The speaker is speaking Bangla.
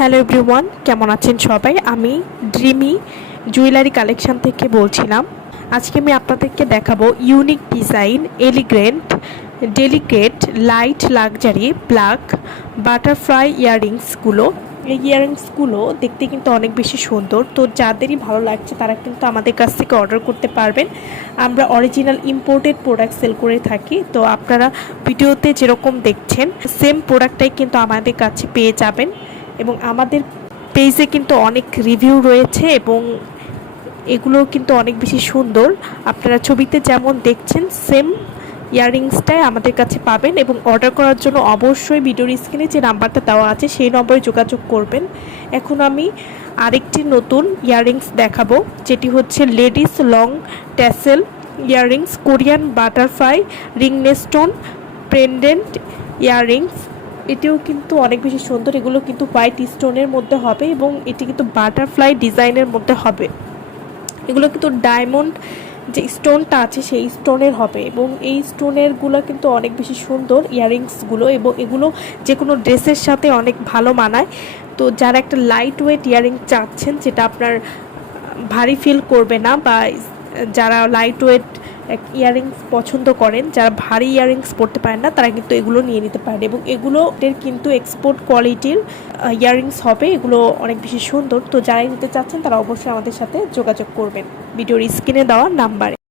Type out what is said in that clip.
হ্যালো এভরিওয়ান, কেমন আছেন সবাই? আমি ড্রিমি জুয়েলারি কালেকশন থেকে বলছিলাম। আজকে আমি আপনাদেরকে দেখাবো unique design, elegant, delicate, light luxury black butterfly ইয়াররিংসগুলো। এই ইয়াররিংসগুলো দেখতে কিন্তু অনেক বেশি সুন্দর। তো যাদেরই ভালো লাগছে তারা কিন্তু আমাদের কাছ থেকে অর্ডার করতে পারবেন। আমরা অরিজিনাল ইম্পোর্টেড প্রোডাক্ট সেল করে থাকি। তো আপনারা ভিডিওতে যেরকম দেখছেন সেম প্রোডাক্টটাই কিন্তু আমাদের কাছে পেয়ে যাবেন। এবং আমাদের পেজে কিন্তু অনেক রিভিউ রয়েছে এবং এগুলো কিন্তু অনেক বেশি সুন্দর। আপনারা ছবিতে যেমন দেখছেন সেম ইয়াররিংসটাই আমাদের কাছে পাবেন। এবং অর্ডার করার জন্য অবশ্যই ভিডিওর স্ক্রিনে যে নাম্বারটা দেওয়া আছে সেই নম্বরে যোগাযোগ করবেন। এখন আমি আরেকটি নতুন ইয়াররিংস দেখাবো, যেটি হচ্ছে ladies long tassel earrings, Korean butterfly rhinestone pendant earrings. এটিও কিন্তু অনেক বেশি সুন্দর। এগুলো কিন্তু হোয়াইট স্টোনের মধ্যে হবে এবং এটি কিন্তু বাটারফ্লাই ডিজাইনের মধ্যে হবে। এগুলো কিন্তু ডায়মন্ড যে স্টোনটা আছে সেই স্টোনের হবে এবং এই স্টোনেরগুলো কিন্তু অনেক বেশি সুন্দর ইয়াররিংসগুলো। এবং এগুলো যে কোনো ড্রেসের সাথে অনেক ভালো মানায়। তো যারা একটা লাইট ওয়েট ইয়াররিং চাচ্ছেন যেটা আপনার ভারী ফিল করবে না, বা যারা লাইট ওয়েট ইয়াররিংস পছন্দ করেন, যারা ভারী ইয়াররিংস পরতে পারেন না, তারা কিন্তু এগুলো নিয়ে নিতে পারেন। এবং এগুলোর কিন্তু এক্সপোর্ট কোয়ালিটির ইয়াররিংস হবে। এগুলো অনেক বেশি সুন্দর। তো যারা নিতে চাচ্ছেন তারা অবশ্যই আমাদের সাথে যোগাযোগ করবেন ভিডিওর স্ক্রিনে দেওয়া নাম্বারে।